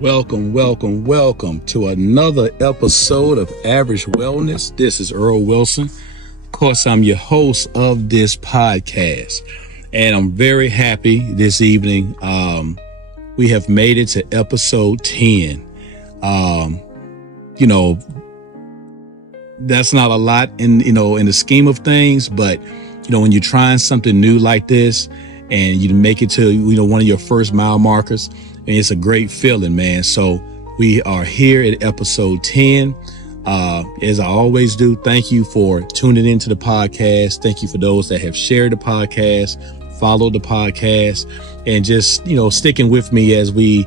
Welcome to another episode of Average Wellness. This is Earl Wilson. Of course, I'm your host of this podcast, and I'm very happy this evening. We have made it to episode 10. That's not a lot in the scheme of things, but when you're trying something new like this and you make it to, one of your first mile markers, and it's a great feeling, man. So we are here at episode 10. As I always do, thank you for tuning into the podcast. Thank you for those that have shared the podcast, followed the podcast, and just, sticking with me as we,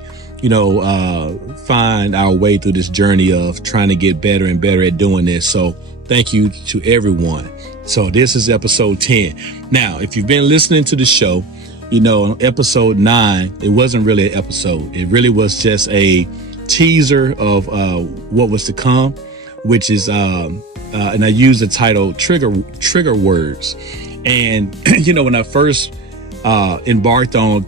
find our way through this journey of trying to get better and better at doing this. So thank you to everyone. So this is episode 10. Now, if you've been listening to the show, on episode 9, it wasn't really an episode. It really was just a teaser of what was to come, which is, and I used the title trigger words. And, when I first embarked on,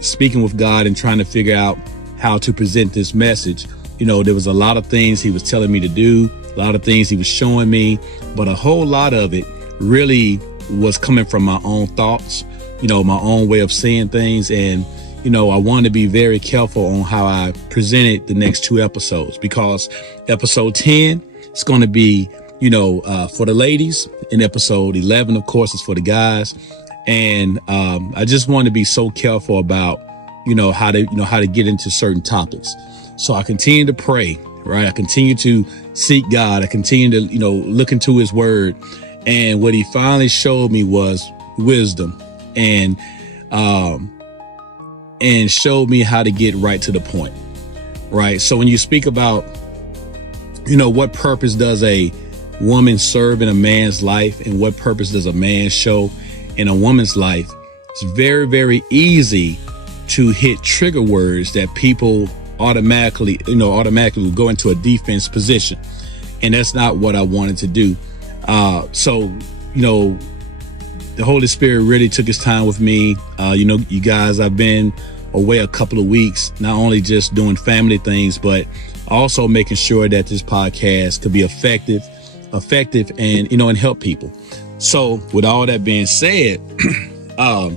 speaking with God and trying to figure out how to present this message, there was a lot of things he was telling me to do, a lot of things he was showing me, but a whole lot of it really was coming from my own thoughts, my own way of seeing things. And, I wanted to be very careful on how I presented the next 2 episodes, because episode 10 is going to be, for the ladies, and episode 11, of course, is for the guys. And I just want to be so careful about, how to get into certain topics. So I continue to pray, right? I continue to seek God. I continue to, look into his word. And what he finally showed me was wisdom and showed me how to get right to the point, right? So when you speak about, what purpose does a woman serve in a man's life, and what purpose does a man show in a woman's life, it's very, very easy to hit trigger words that people automatically will go into a defense position. And that's not what I wanted to do. So, the Holy Spirit really took his time with me. You guys, I've been away a couple of weeks, not only just doing family things, but also making sure that this podcast could be effective and, and help people. So with all that being said, I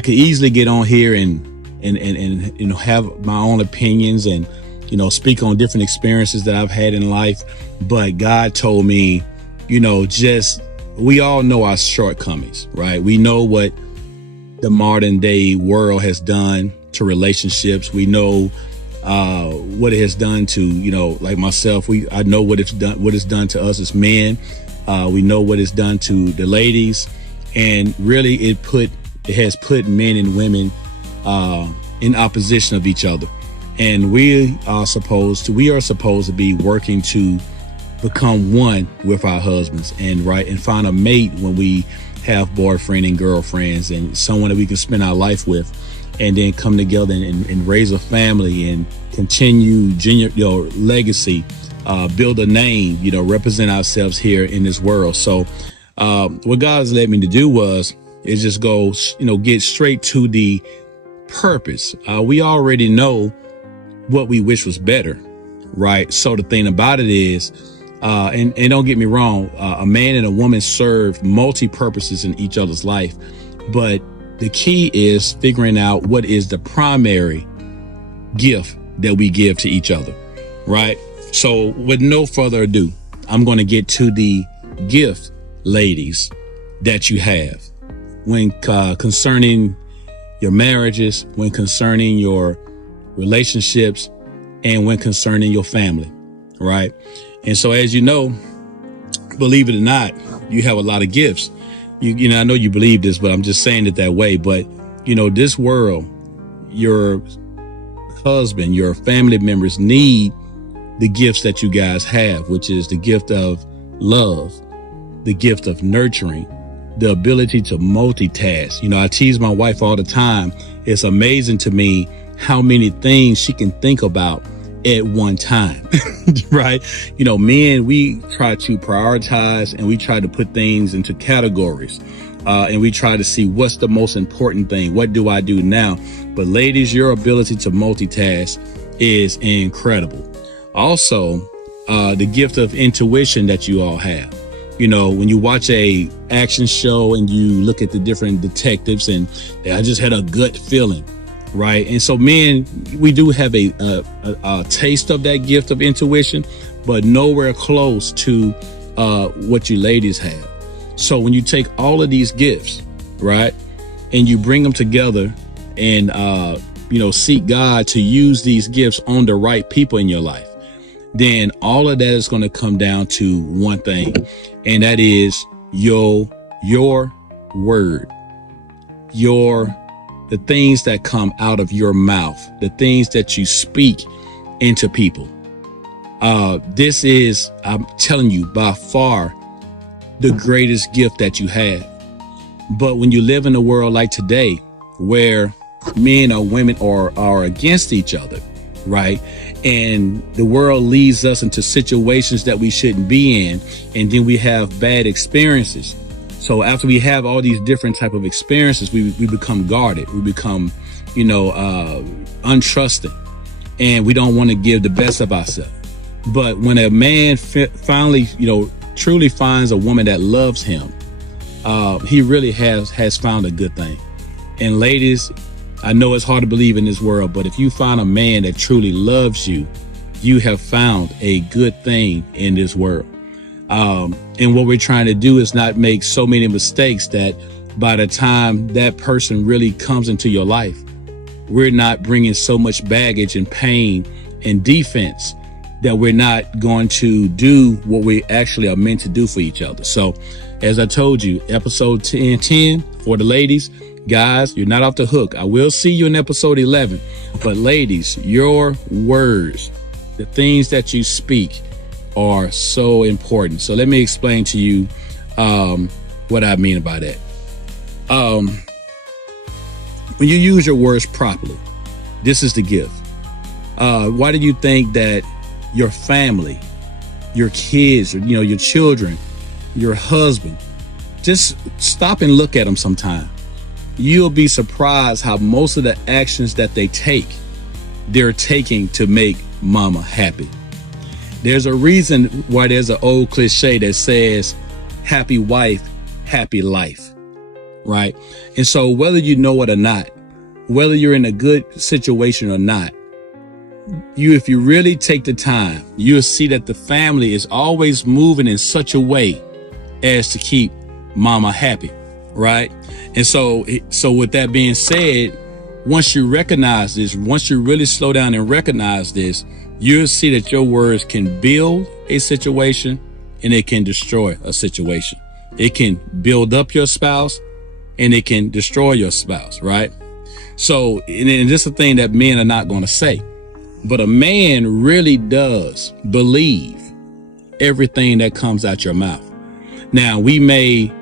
could easily get on here and have my own opinions and, speak on different experiences that I've had in life. But God told me, we all know our shortcomings, right? We know what the modern day world has done to relationships. We know what it has done to, like myself, I know what it's done to us as men. We know what it's done to the ladies, and really it has put men and women in opposition of each other. And we are supposed to be working to become one with our husbands and find a mate when we have boyfriend and girlfriends, and someone that we can spend our life with, and then come together and raise a family and continue legacy, build a name, represent ourselves here in this world. So what God has led me to do is just go, get straight to the purpose. We already know what we wish was better, right? So the thing about it is, and don't get me wrong, a man and a woman serve multi-purposes in each other's life. But the key is figuring out what is the primary gift that we give to each other, right? So with no further ado, I'm going to get to the gift, ladies, that you have when concerning your marriages, when concerning your relationships, and when concerning your family, right? And so, as you know, believe it or not, you have a lot of gifts. I know you believe this, but I'm just saying it that way. But, this world, your husband, your family members need the gifts that you guys have, which is the gift of love, the gift of nurturing, the ability to multitask. I tease my wife all the time. It's amazing to me how many things she can think about at one time, right? Men, we try to prioritize and we try to put things into categories. And we try to see what's the most important thing. What do I do now? But ladies, your ability to multitask is incredible. Also, the gift of intuition that you all have. When you watch a action show and you look at the different detectives and I just had a gut feeling, right? And so men, we do have a taste of that gift of intuition, but nowhere close to what you ladies have. So when you take all of these gifts, right, and you bring them together and, seek God to use these gifts on the right people in your life, then all of that is going to come down to one thing, and that is your word, the things that come out of your mouth, the things that you speak into people. This is, I'm telling you, by far the greatest gift that you have. But when you live in a world like today, where men or women are against each other, right? And the world leads us into situations that we shouldn't be in. And then we have bad experiences. So after we have all these different type of experiences, we become guarded. We become, untrusting, and we don't want to give the best of ourselves. But when a man finally, truly finds a woman that loves him, he really has found a good thing. And ladies, I know it's hard to believe in this world, but if you find a man that truly loves you, you have found a good thing in this world. And what we're trying to do is not make so many mistakes that by the time that person really comes into your life, we're not bringing so much baggage and pain and defense that we're not going to do what we actually are meant to do for each other. So as I told you, episode 10 for the ladies, guys, you're not off the hook. I will see you in episode 11. But ladies, your words, the things that you speak are so important. So let me explain to you what I mean by that. When you use your words properly, this is the gift. Why do you think that your family, your kids, your children, your husband, just stop and look at them sometime? You'll be surprised how most of the actions that they take, they're taking to make mama happy. There's a reason why there's an old cliche that says, happy wife, happy life, right? And so whether you know it or not, whether you're in a good situation or not, if you really take the time, you'll see that the family is always moving in such a way as to keep mama happy, right? And so with that being said, once you recognize this, once you really slow down and recognize this, you'll see that your words can build a situation and it can destroy a situation. It can build up your spouse and it can destroy your spouse, right? So, and this is a thing that men are not going to say, but a man really does believe everything that comes out your mouth. Now, we may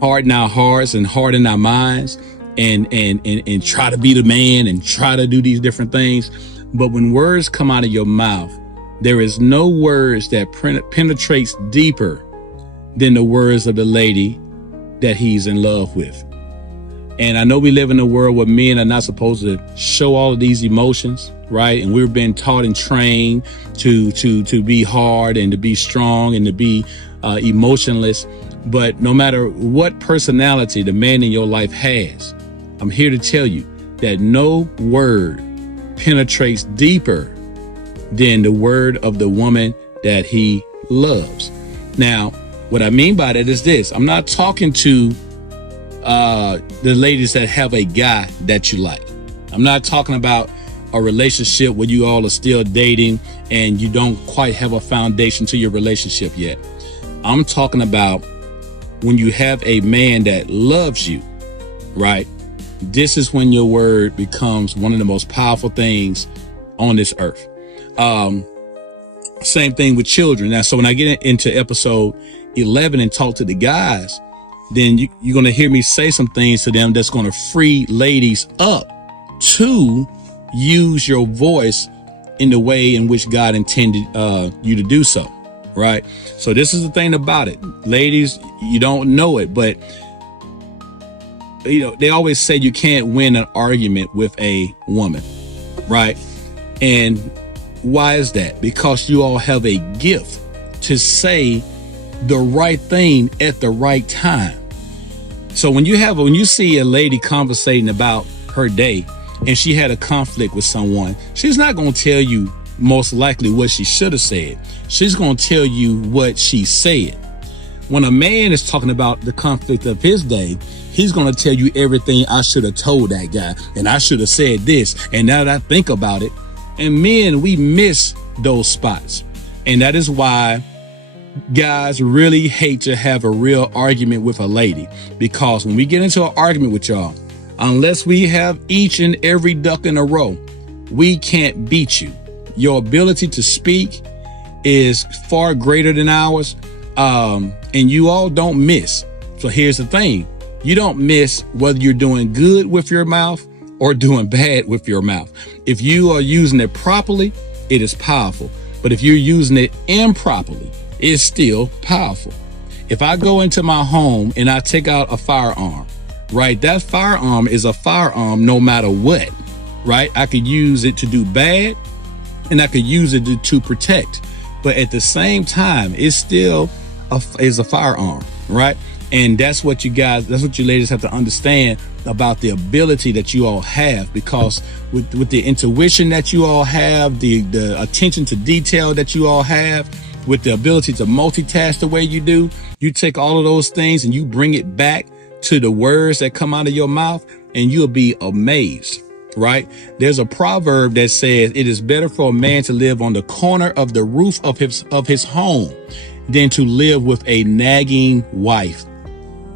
harden our hearts and harden our minds and try to be the man and try to do these different things. But when words come out of your mouth, there is no words that penetrates deeper than the words of the lady that he's in love with. And I know we live in a world where men are not supposed to show all of these emotions, right? And we've been taught and trained to be hard and to be strong and to be emotionless. But no matter what personality the man in your life has, I'm here to tell you that no word penetrates deeper than the word of the woman that he loves. Now, what I mean by that is this. I'm not talking to the ladies that have a guy that you like. I'm not talking about a relationship where you all are still dating and you don't quite have a foundation to your relationship yet. I'm talking about when you have a man that loves you, right? This is when your word becomes one of the most powerful things on this earth. Same thing with children. Now, so when I get into episode 11 and talk to the guys, then you're going to hear me say some things to them that's going to free ladies up to use your voice in the way in which God intended you to do so, right? So this is the thing about it. Ladies, you don't know it, but they always say you can't win an argument with a woman, right? And why is that? Because you all have a gift to say the right thing at the right time. So when you see a lady conversating about her day and she had a conflict with someone, she's not going to tell you most likely what she should have said. She's going to tell you what she said. When a man is talking about the conflict of his day, he's going to tell you everything I should have told that guy, and I should have said this. And now that I think about it, and men, we miss those spots. And that is why guys really hate to have a real argument with a lady, because when we get into an argument with y'all, unless we have each and every duck in a row, we can't beat you. Your ability to speak is far greater than ours. And you all don't miss. So here's the thing. You don't miss whether you're doing good with your mouth or doing bad with your mouth. If you are using it properly, it is powerful. But if you're using it improperly, it's still powerful. If I go into my home and I take out a firearm, right? That firearm is a firearm no matter what, right? I could use it to do bad and I could use it to protect. But at the same time, it's still is a firearm, right? And that's what you ladies have to understand about the ability that you all have, because with the intuition that you all have, the attention to detail that you all have, with the ability to multitask the way you do, you take all of those things and you bring it back to the words that come out of your mouth, and you'll be amazed, right? There's a proverb that says it is better for a man to live on the corner of the roof of his home than to live with a nagging wife.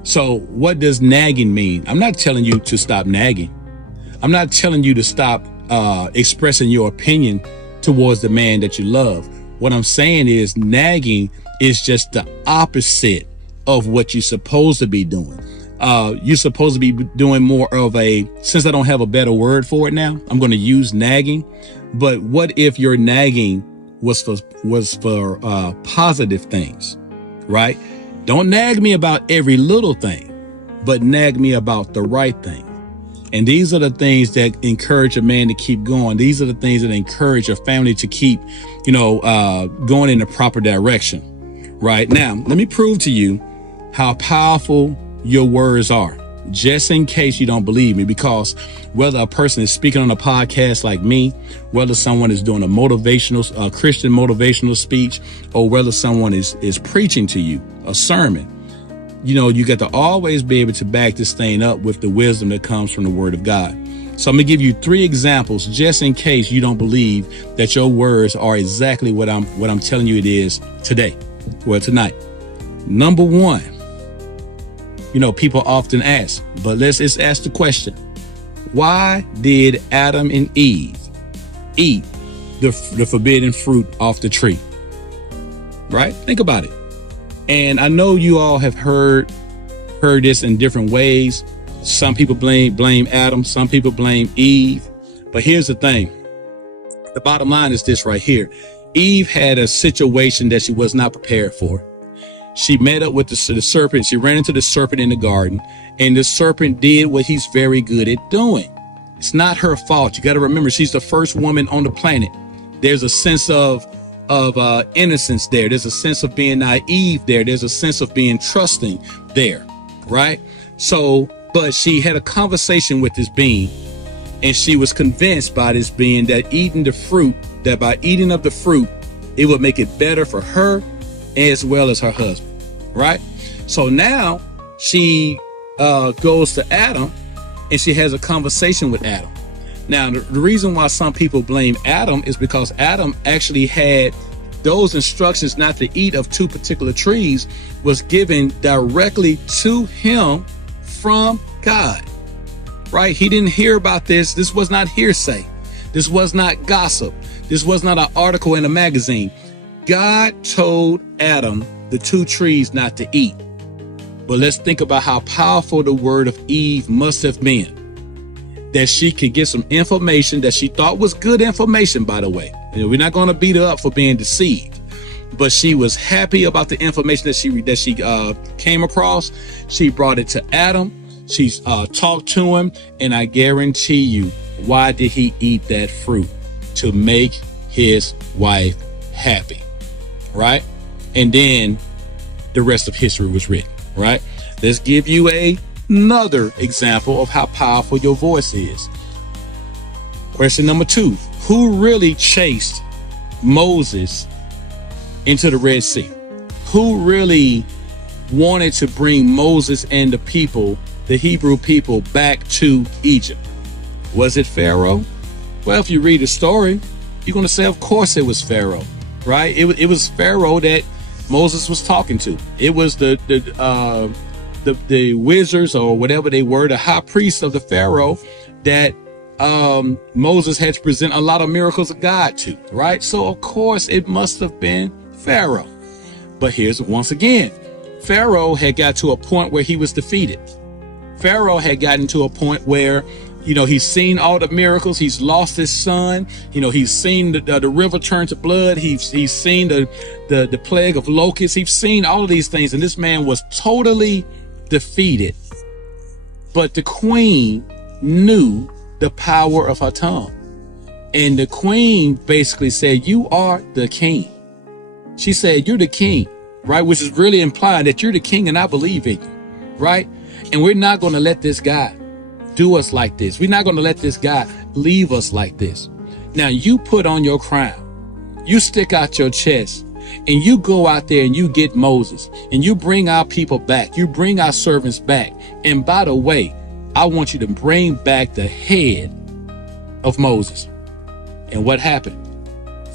So what does nagging mean? I'm not telling you to stop nagging. I'm not telling you to stop expressing your opinion towards the man that you love. What I'm saying is nagging is just the opposite of what you're supposed to be doing. You're supposed to be doing more of since I don't have a better word for it now, I'm going to use nagging. But what if your nagging was for positive things, right? Don't nag me about every little thing, but nag me about the right thing. And these are the things that encourage a man to keep going. These are the things that encourage a family to keep, going in the proper direction. Right now, let me prove to you how powerful your words are, just in case you don't believe me, because whether a person is speaking on a podcast like me, whether someone is doing a Christian motivational speech, or whether someone is preaching to you a sermon, you got to always be able to back this thing up with the wisdom that comes from the Word of God. So I'm gonna give you 3 examples just in case you don't believe that your words are exactly what I'm telling you it is today. Well, tonight. Number 1, people often ask, but let's ask the question: why did Adam and Eve eat the forbidden fruit off the tree? Right? Think about it. And I know you all have heard this in different ways. Some people blame Adam, some people blame Eve. But here's the thing. The bottom line is this right here. Eve had a situation that she was not prepared for. She met up with the serpent. She ran into the serpent in the garden, and the serpent did what he's very good at doing. It's not her fault. You got to remember, she's the first woman on the planet. There's a sense of innocence there. There's a sense of being naive there. There's a sense of being trusting there, right? So, but she had a conversation with this being, and she was convinced by this being that by eating of the fruit, it would make it better for her as well as her husband, right? So now she goes to Adam, and she has a conversation with Adam. Now, the reason why some people blame Adam is because Adam actually had those instructions not to eat of 2 particular trees was given directly to him from God, right? He didn't hear about this. This was not hearsay. This was not gossip. This was not an article in a magazine. God told Adam the 2 trees not to eat. But let's think about how powerful the word of Eve must have been, that she could get some information that she thought was good information, by the way. We're not going to beat her up for being deceived, but she was happy about the information that she came across. She brought it to Adam. She talked to him, and I guarantee you, why did he eat that fruit? To make his wife happy, right? And then the rest of history was written, right? Let's give you another example of how powerful your voice is. Question number 2, who really chased Moses into the Red Sea? Who really wanted to bring Moses and the people, the Hebrew people, back to Egypt? Was it Pharaoh? Well, if you read the story, you're going to say, of course it was Pharaoh, right? It was Pharaoh that Moses was talking to. It was the wizards, or whatever they were, the high priests of the Pharaoh that Moses had to present a lot of miracles of God to, right? So of course it must have been Pharaoh. But here's once again, Pharaoh had got to a point where he was defeated. Pharaoh had gotten to a point where, he's seen all the miracles. He's lost his son. He's seen the river turn to blood. He's seen the plague of locusts. He's seen all of these things. And this man was totally defeated. But the queen knew the power of her tongue. And the queen basically said, you are the king. She said, you're the king, right? Which is really implying that you're the king and I believe in you, right? And we're not going to let this guy do us like this. We're not going to let this guy leave us like this. Now you put on your crown, you stick out your chest, and you go out there and you get Moses, and you bring our people back. You bring our servants back. And by the way, I want you to bring back the head of Moses. And what happened?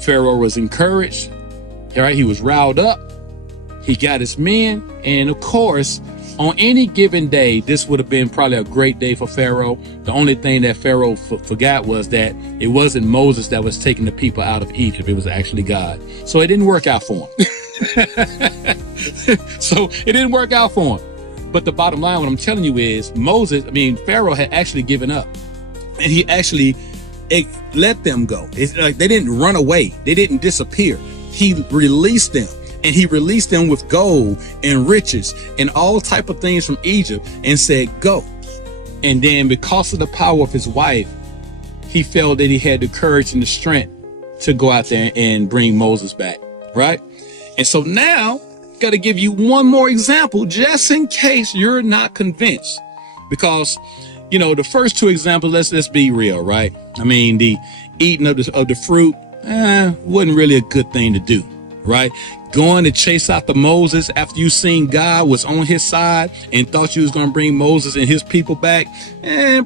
Pharaoh was encouraged. All right, he was riled up. He got his men. And of course, on any given day, this would have been probably a great day for Pharaoh. The only thing that Pharaoh forgot was that it wasn't Moses that was taking the people out of Egypt. It was actually God. So it didn't work out for him. But the bottom line, what I'm telling you is Pharaoh had actually given up. And he actually let them go. It's like they didn't run away. They didn't disappear. He released them. And he released them with gold and riches and all type of things from Egypt and said, go. And then because of the power of his wife, he felt that he had the courage and the strength to go out there and bring Moses back, right? And so now, got to give you one more example just in case you're not convinced. Because, the first 2 examples, let's be real, right? The eating of the fruit wasn't really a good thing to do, right? Going to chase after Moses after you seen God was on his side and thought you was going to bring Moses and his people back,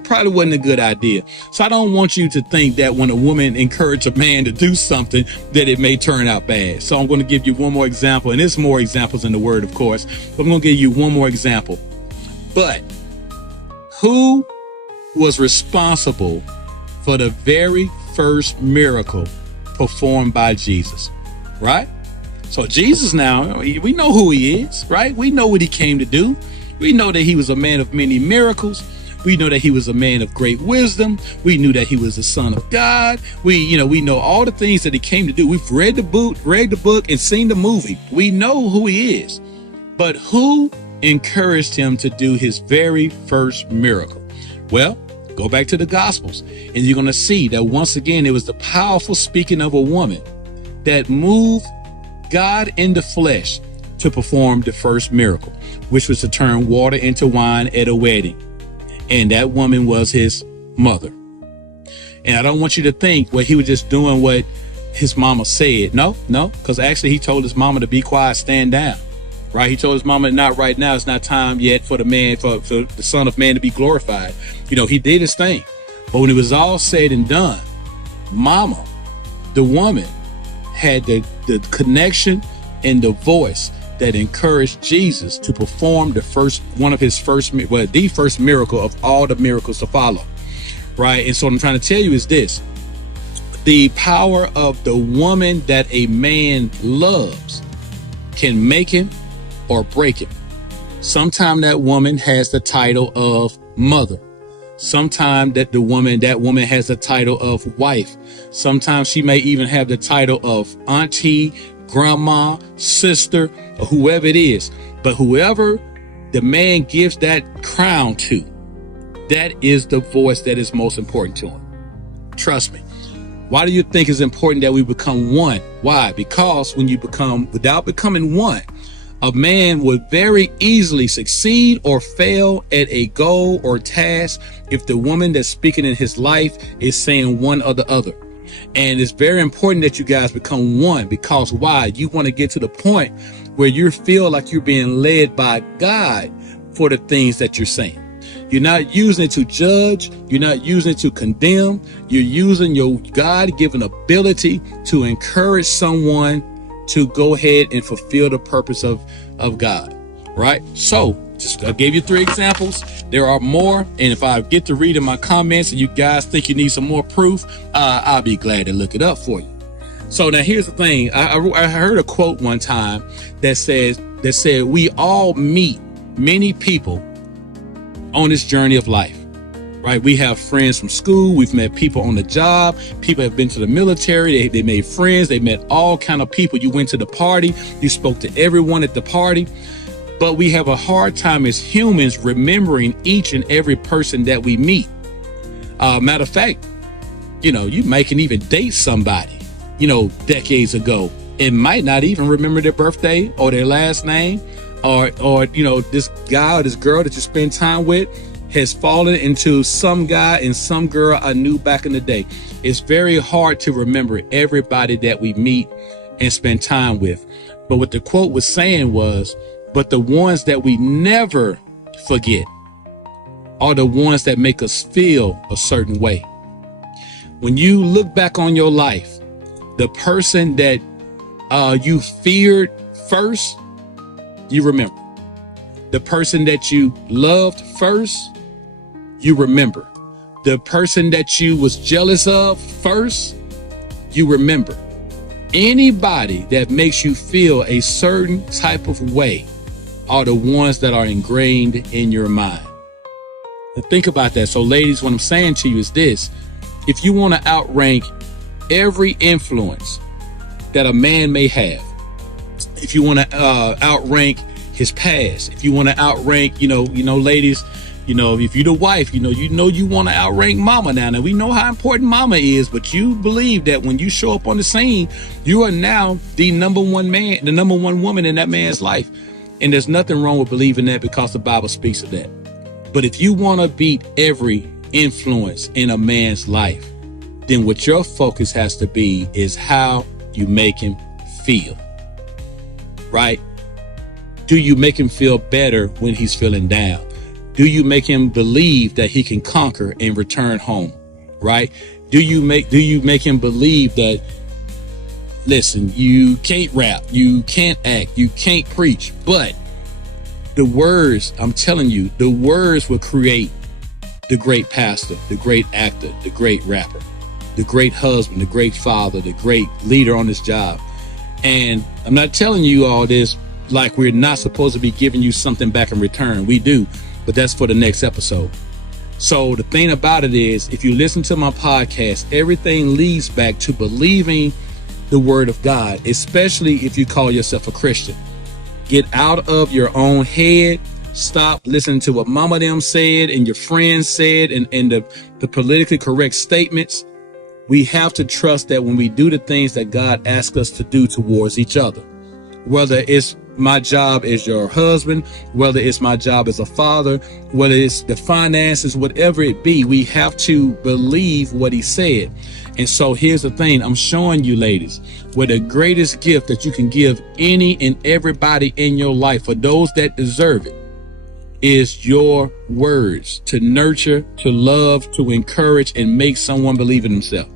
probably wasn't a good idea. So I don't want you to think that when a woman encourages a man to do something that it may turn out bad. So I'm going to give you one more example, and there's more examples in the word, of course, but I'm going to give you one more example. But who was responsible for the very first miracle performed by Jesus, right? So Jesus now, we know who he is, right? We know what he came to do. We know that he was a man of many miracles. We know that he was a man of great wisdom. We knew that he was the son of God. We know all the things that he came to do. We've read the book and seen the movie. We know who he is. But who encouraged him to do his very first miracle? Well, go back to the Gospels and you're going to see that once again, it was the powerful speaking of a woman that moved God in the flesh to perform the first miracle, which was to turn water into wine at a wedding. And that woman was his mother. And I don't want you to think, well, he was just doing what his mama said. No, because actually he told his mama to be quiet, stand down, right? He told his mama, not right now. It's not time yet for the man, for the Son of Man to be glorified. He did his thing. But when it was all said and done, mama, the woman, had the connection and the voice that encouraged Jesus to perform the first miracle of all the miracles to follow, right? And so what I'm trying to tell you is this: the power of the woman that a man loves can make him or break him. Sometimes that woman has the title of mother. Sometimes that woman has the title of wife. Sometimes she may even have the title of auntie, grandma, sister, or whoever it is. But whoever the man gives that crown to, that is the voice that is most important to him. Trust me. Why do you think it's important that we become one? Why? Because without becoming one, a man would very easily succeed or fail at a goal or task if the woman that's speaking in his life is saying one or the other. And it's very important that you guys become one, because why? You want to get to the point where you feel like you're being led by God for the things that you're saying. You're not using it to judge. You're not using it to condemn. You're using your God-given ability to encourage someone to go ahead and fulfill the purpose of God, right? So I gave you 3 examples. There are more. And if I get to read in my comments and you guys think you need some more proof, I'll be glad to look it up for you. So now here's the thing. I heard a quote one time that said, we all meet many people on this journey of life, right? We have friends from school. We've met people on the job. People have been to the military. They made friends. They met all kind of people. You went to the party. You spoke to everyone at the party. But we have a hard time as humans remembering each and every person that we meet. Matter of fact, you might can even date somebody, decades ago, and might not even remember their birthday or their last name. Or this guy or this girl that you spend time with has fallen into some guy and some girl I knew back in the day. It's very hard to remember everybody that we meet and spend time with. But what the quote was saying was, but the ones that we never forget are the ones that make us feel a certain way. When you look back on your life, the person that you feared first, you remember. The person that you loved first, you remember. The person that you was jealous of first, you remember. Anybody that makes you feel a certain type of way are the ones that are ingrained in your mind. Now think about that. So ladies, what I'm saying to you is this: if you want to outrank every influence that a man may have, if you want to outrank his past, if you want to outrank, ladies, if you're the wife, you want to outrank mama now. Now we know how important mama is, but you believe that when you show up on the scene, you are now the number one man, the number one woman in that man's life. And there's nothing wrong with believing that, because the Bible speaks of that. But if you want to beat every influence in a man's life, then what your focus has to be is how you make him feel, right? Do you make him feel better when he's feeling down? Do you make him believe that he can conquer and return home, right? Do you make him believe that, listen, you can't rap, you can't act, you can't preach, but the words, I'm telling you, the words will create the great pastor, the great actor, the great rapper, the great husband, the great father, the great leader on this job. And I'm not telling you all this like we're not supposed to be giving you something back in return. We do, but that's for the next episode. So the thing about it is, if you listen to my podcast, everything leads back to believing the word of God, especially if you call yourself a Christian. Get out of your own head. Stop listening to what mama them said and your friends said and the politically correct statements. We have to trust that when we do the things that God asks us to do towards each other, whether it's my job as your husband, whether it's my job as a father, whether it's the finances, whatever it be, we have to believe what he said. And so here's the thing. I'm showing you, ladies, where the greatest gift that you can give any and everybody in your life, for those that deserve it, is your words to nurture, to love, to encourage, and make someone believe in himself.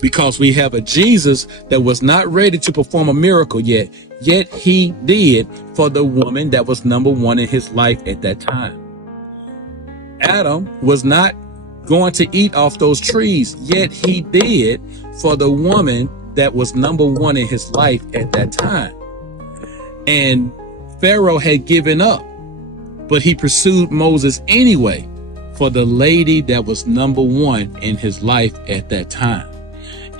Because we have a Jesus that was not ready to perform a miracle yet he did for the woman that was number one in his life at that time. Adam was not going to eat off those trees, yet he did for the woman that was number one in his life at that time. And Pharaoh had given up, but he pursued Moses anyway. for the lady that was number one in his life at that time.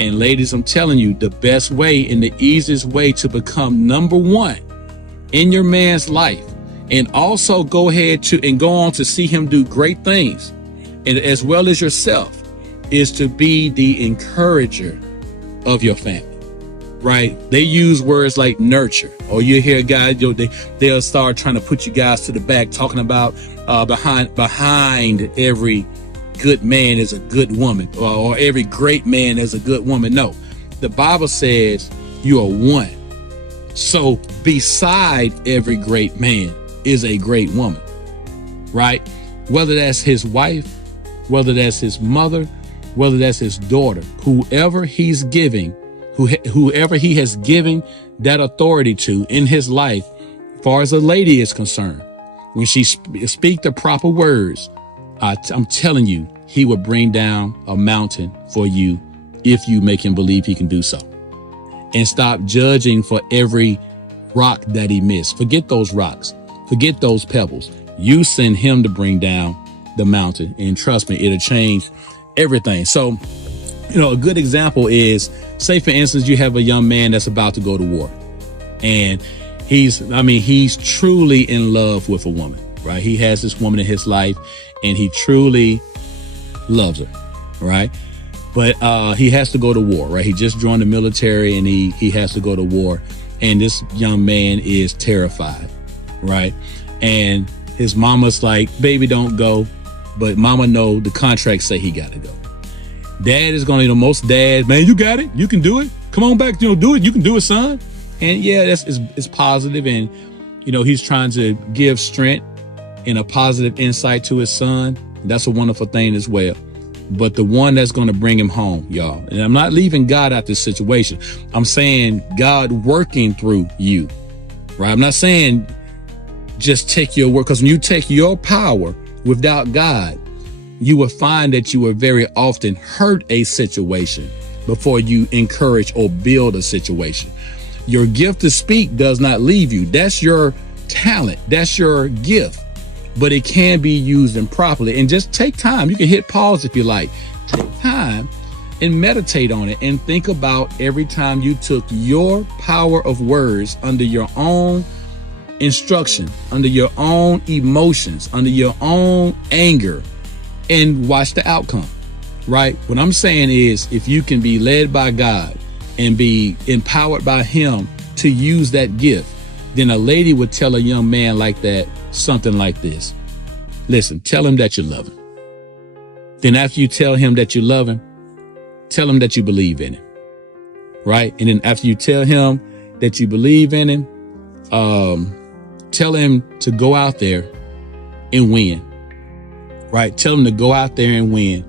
And ladies, I'm telling you, the best way and the easiest way to become number one in your man's life, and also go ahead to and go on to see him do great things, and as well as yourself, is to be the encourager of your family. Right? They use words like nurture, or you hear guys, they'll start trying to put you guys to the back, talking about behind every good man is a good woman, or every great man is a good woman. No, the Bible says you are one. So beside every great man is a great woman, right? Whether that's his wife, whether that's his mother, whether that's his daughter, whoever he has given that authority to in his life, as far as a lady is concerned, when she speak the proper words, I'm telling you, he will bring down a mountain for you if you make him believe he can do so. And stop judging for every rock that he missed. Forget those rocks. Forget those pebbles. You send him to bring down the mountain, and trust me, it'll change everything. So, a good example is, say for instance, you have a young man that's about to go to war, and he's truly in love with a woman, right? He has this woman in his life and he truly loves her, right? But he has to go to war, right? He just joined the military and he has to go to war. And this young man is terrified, right? And his mama's like, baby, don't go. But mama know the contracts say he got to go. Dad is going to, most dads, man, you got it. You can do it. Come on back, do it. You can do it, son. And yeah, it's positive. And, he's trying to give strength and a positive insight to his son. That's a wonderful thing as well. But the one that's going to bring him home, y'all, and I'm not leaving God out this situation. I'm saying God working through you, right? I'm not saying just take your work, because when you take your power without God, you will find that you will very often hurt a situation before you encourage or build a situation. Your gift to speak does not leave you. That's your talent. That's your gift. But it can be used improperly. And just take time. You can hit pause if you like. Take time and meditate on it and think about every time you took your power of words under your own instruction, under your own emotions, under your own anger, and watch the outcome, right? What I'm saying is, if you can be led by God and be empowered by him to use that gift, then a lady would tell a young man like that something like this. Listen, tell him that you love him. Then after you tell him that you love him, tell him that you believe in him, right? And then after you tell him that you believe in him, tell him to go out there and win, right? Tell him to go out there and win.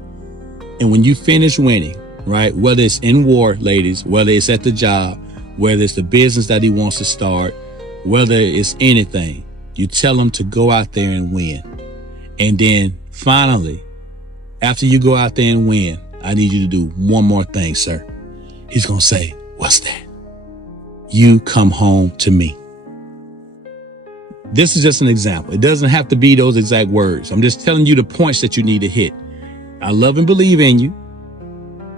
And when you finish winning, right, whether it's in war, ladies, whether it's at the job, whether it's the business that he wants to start, whether it's anything, you tell him to go out there and win. And then finally, after you go out there and win, I need you to do one more thing, sir. He's going to say, what's that? You come home to me. This is just an example. It doesn't have to be those exact words. I'm just telling you the points that you need to hit. I love and believe in you.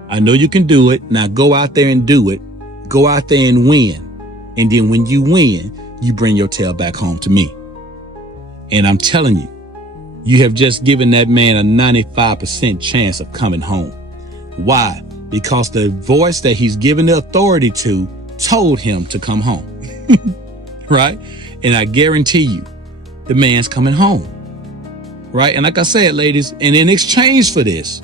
I know you can do it. Now go out there and do it. Go out there and win. And then when you win, you bring your tail back home to me. And I'm telling you, you have just given that man a 95% chance of coming home. Why? Because the voice that he's given the authority to told him to come home. Right? And I guarantee you, the man's coming home. Right? And like I said, ladies, and in exchange for this,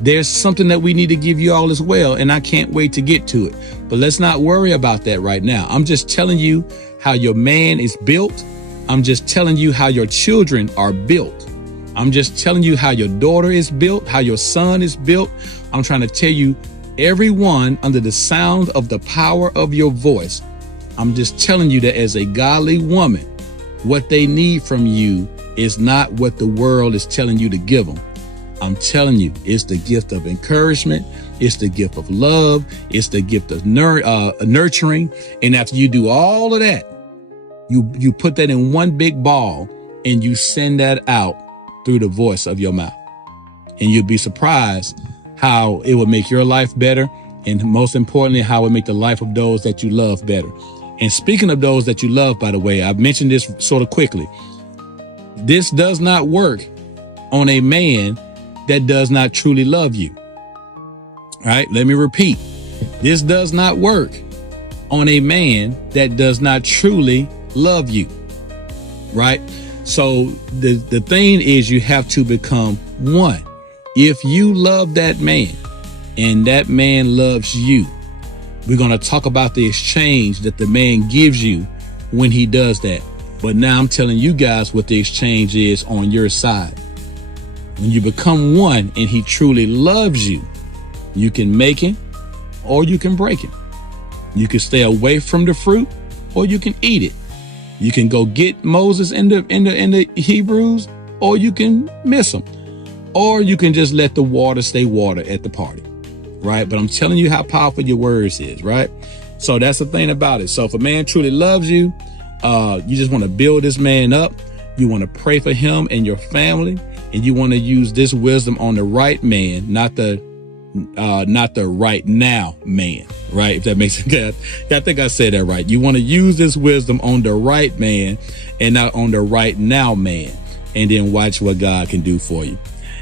there's something that we need to give you all as well. And I can't wait to get to it. But let's not worry about that right now. I'm just telling you how your man is built. I'm just telling you how your children are built. I'm just telling you how your daughter is built, how your son is built. I'm trying to tell you, everyone under the sound of the power of your voice. I'm just telling you that as a godly woman, what they need from you is not what the world is telling you to give them. I'm telling you, it's the gift of encouragement. It's the gift of love. It's the gift of nurturing. And after you do all of that, you put that in one big ball and you send that out through the voice of your mouth. And you'll be surprised how it will make your life better. And most importantly, how it will make the life of those that you love better. And speaking of those that you love, by the way, I've mentioned this sort of quickly. This does not work on a man that does not truly love you. All right, let me repeat. This does not work on a man that does not truly love you. Right? So the thing is, you have to become one. If you love that man and that man loves you, we're going to talk about the exchange that the man gives you when he does that. But now I'm telling you guys what the exchange is on your side. When you become one and he truly loves you, you can make him or you can break him. You can stay away from the fruit or you can eat it. You can go get Moses in the Hebrews, or you can miss him, or you can just let the water stay water at the party. Right? But I'm telling you how powerful your words is, right? So that's the thing about it. So if a man truly loves you, you just want to build this man up. You want to pray for him and your family, and you want to use this wisdom on the right man, not the right now man, right? If that makes sense. I think I said that right. You want to use this wisdom on the right man and not on the right now man, and then watch what God can do for you.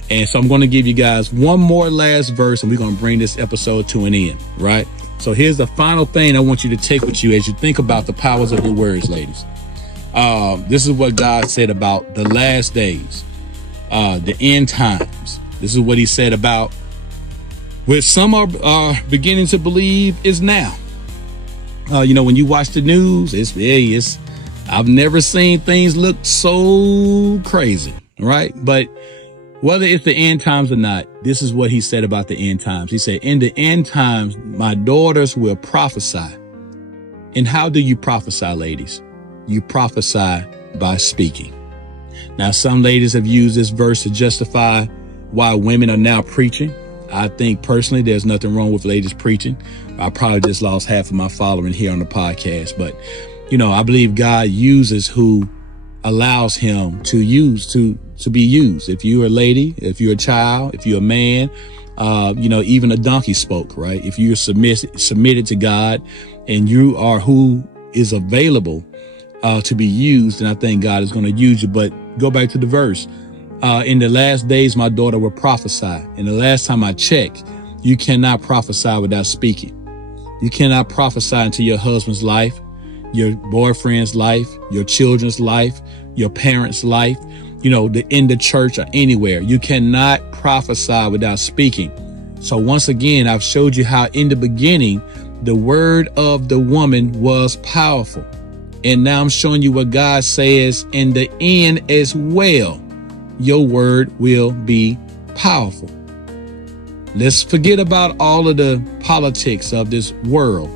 And so I'm going to give you guys one more last verse, and we're going to bring this episode to an end, right? So here's the final thing I want you to take with you as you think about the powers of your words, ladies. This is what God said about the last days, the end times. This is what he said about what some are beginning to believe is now. When you watch the news, I've never seen things look so crazy, right? But whether it's the end times or not, this is what he said about the end times. He said, in the end times, my daughters will prophesy. And how do you prophesy, ladies? You prophesy by speaking. Now, some ladies have used this verse to justify why women are now preaching. I think personally, there's nothing wrong with ladies preaching. I probably just lost half of my following here on the podcast, but I believe God uses who allows him to be used. If you're a lady, if you're a child, if you're a man, even a donkey spoke, right? If you're submitted to God and you are who is available to be used, then I think God is going to use you. But go back to the verse. In the last days, my daughter will prophesy. And the last time I checked, you cannot prophesy without speaking. You cannot prophesy into your husband's life, your boyfriend's life, your children's life, your parents' life, in the church or anywhere. You cannot prophesy without speaking. So once again, I've showed you how in the beginning, the word of the woman was powerful. And now I'm showing you what God says in the end as well. Your word will be powerful. Let's forget about all of the politics of this world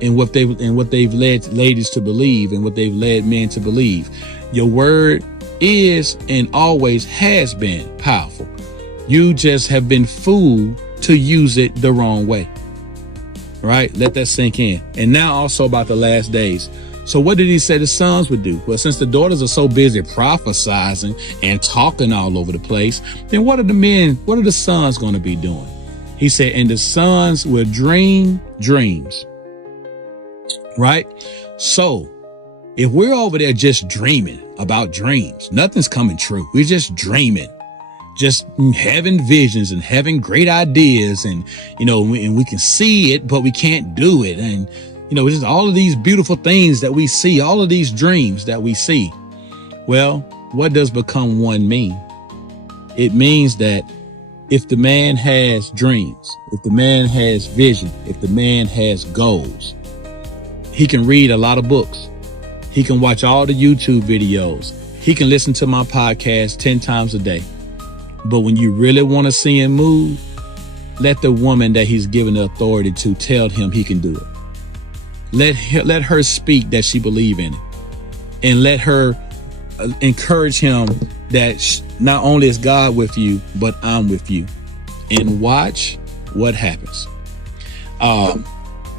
and what they've led ladies to believe and what they've led men to believe. Your word is and always has been powerful. You just have been fooled to use it the wrong way. Right? Let that sink in. And now also about the last days. So what did he say the sons would do? Well, since the daughters are so busy prophesizing and talking all over the place, then what are the sons going to be doing? He said, and the sons will dream dreams. Right? So if we're over there just dreaming about dreams, nothing's coming true. We're just dreaming, just having visions and having great ideas. And, and we can see it, but we can't do it. And, just all of these beautiful things that we see, all of these dreams that we see. Well, what does become one mean? It means that if the man has dreams, if the man has vision, if the man has goals, he can read a lot of books. He can watch all the YouTube videos. He can listen to my podcast 10 times a day. But when you really want to see him move, let the woman that he's given the authority to tell him he can do it. Let her speak that she believe in it, and let her encourage him that not only is God with you, but I'm with you, and watch what happens.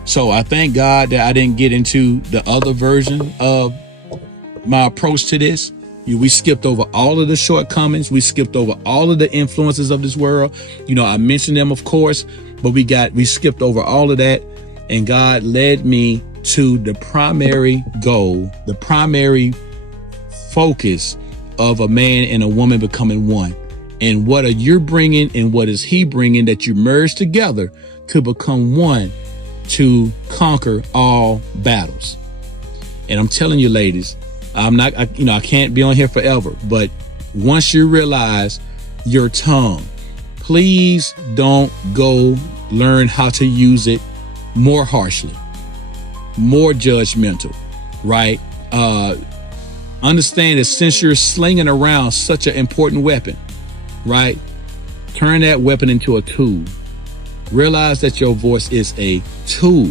So I thank God that I didn't get into the other version of my approach to this. We skipped over all of the shortcomings. We skipped over all of the influences of this world. I mentioned them, of course, but we skipped over all of that. And God led me to the primary goal, the primary focus of a man and a woman becoming one. And what are you bringing and what is he bringing that you merge together to become one, to conquer all battles. And I'm telling you, ladies, I can't be on here forever, but once you realize your tongue, please don't go learn how to use it more harshly, more judgmental, right? Understand that since you're slinging around such an important weapon, right? Turn that weapon into a tool. Realize that your voice is a tool.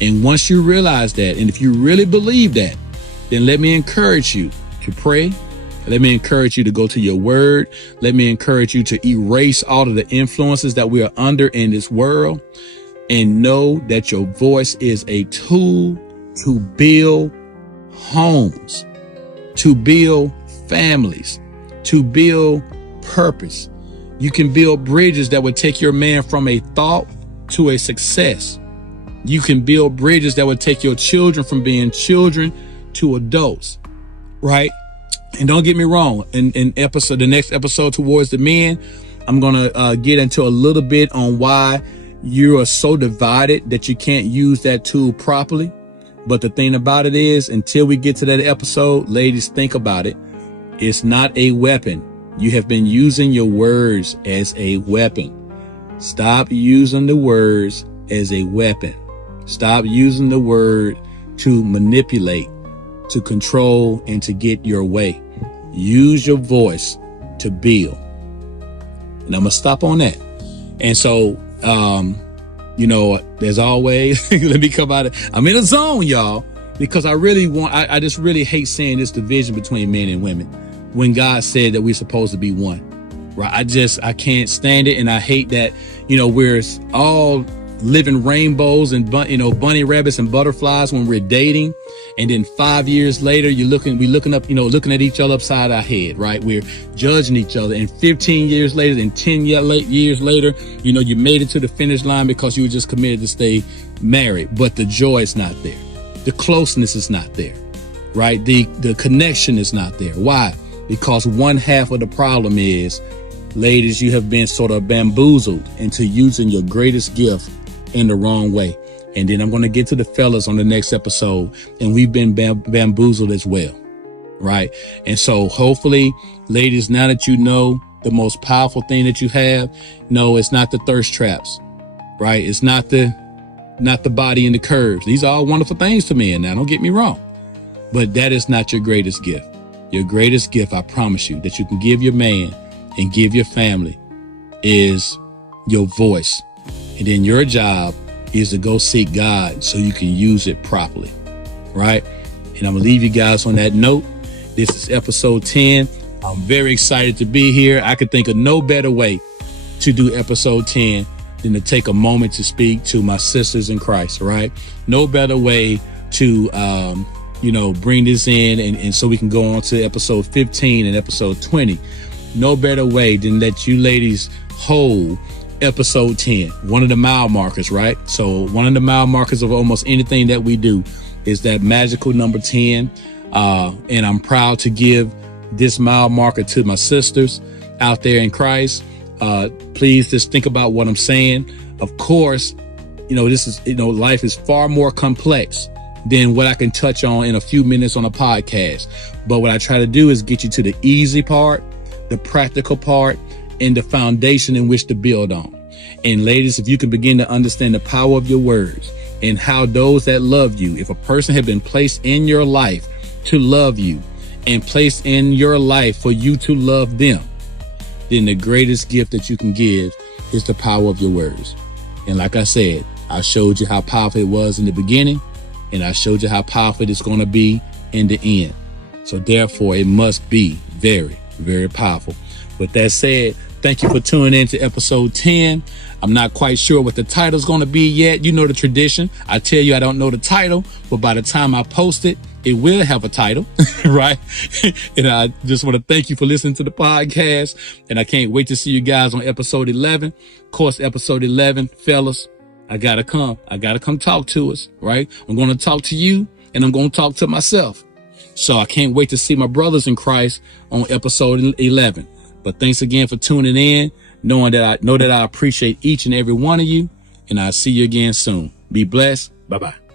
And once you realize that, and if you really believe that, then let me encourage you to pray. Let me encourage you to go to your word. Let me encourage you to erase all of the influences that we are under in this world and know that your voice is a tool to build homes, to build families, to build purpose. You can build bridges that would take your man from a thought to a success. You can build bridges that would take your children from being children to adults, right? And don't get me wrong, in the next episode towards the men, I'm going to get into a little bit on why you are so divided that you can't use that tool properly. But the thing about it is, until we get to that episode, ladies, think about it. It's not a weapon. You have been using your words as a weapon. Stop using the words as a weapon. Stop using the word to manipulate, to control, and to get your way. Use your voice to build. And I'm going to stop on that. And so, as always, let me come out of, I'm in a zone, y'all, because I just really hate seeing this division between men and women when God said that we're supposed to be one, right? I can't stand it. And I hate that, we're all living rainbows and bunny rabbits and butterflies when we're dating, and then 5 years later we looking at each other upside our head, right? We're judging each other, and 15 years later and 10 years later, you made it to the finish line because you were just committed to stay married, but the joy is not there, the closeness is not there, right? The connection is not there. Why? Because one half of the problem is, ladies, you have been sort of bamboozled into using your greatest gift in the wrong way. And then I'm going to get to the fellas on the next episode, and we've been bamboozled as well, right? And so hopefully, ladies, now that you know the most powerful thing that you have, no, it's not the thirst traps, right? It's not the body and the curves. These are all wonderful things to me, and now don't get me wrong, but that is not your greatest gift. Your greatest gift, I promise you, that you can give your man and give your family is your voice. And then your job is to go seek God so you can use it properly, right? And I'm going to leave you guys on that note. This is episode 10. I'm very excited to be here. I could think of no better way to do episode 10 than to take a moment to speak to my sisters in Christ, right? No better way to, bring this in and so we can go on to episode 15 and episode 20. No better way than let you ladies hold episode 10, one of the mile markers, right? So one of the mile markers of almost anything that we do is that magical number 10. And I'm proud to give this mile marker to my sisters out there in Christ. Please just think about what I'm saying. Of course, this is, life is far more complex than what I can touch on in a few minutes on a podcast. But what I try to do is get you to the easy part, the practical part, and the foundation in which to build on. And ladies, if you can begin to understand the power of your words and how those that love you, if a person had been placed in your life to love you and placed in your life for you to love them, then the greatest gift that you can give is the power of your words. And like I said, I showed you how powerful it was in the beginning, and I showed you how powerful it's going to be in the end. So therefore, it must be very, very powerful. With that said, thank you for tuning in to episode 10. I'm not quite sure what the title's going to be yet. You know the tradition. I tell you I don't know the title, but by the time I post it, It will have a title, right? And I just want to thank you for listening to the podcast. And I can't wait to see you guys on episode 11. Of course, episode 11, fellas, I gotta come talk to us, right? I'm going to talk to you and I'm going to talk to myself. So I can't wait to see my brothers in Christ on episode 11. But thanks again for tuning in, knowing that I appreciate each and every one of you, and I'll see you again soon. Be blessed. Bye-bye.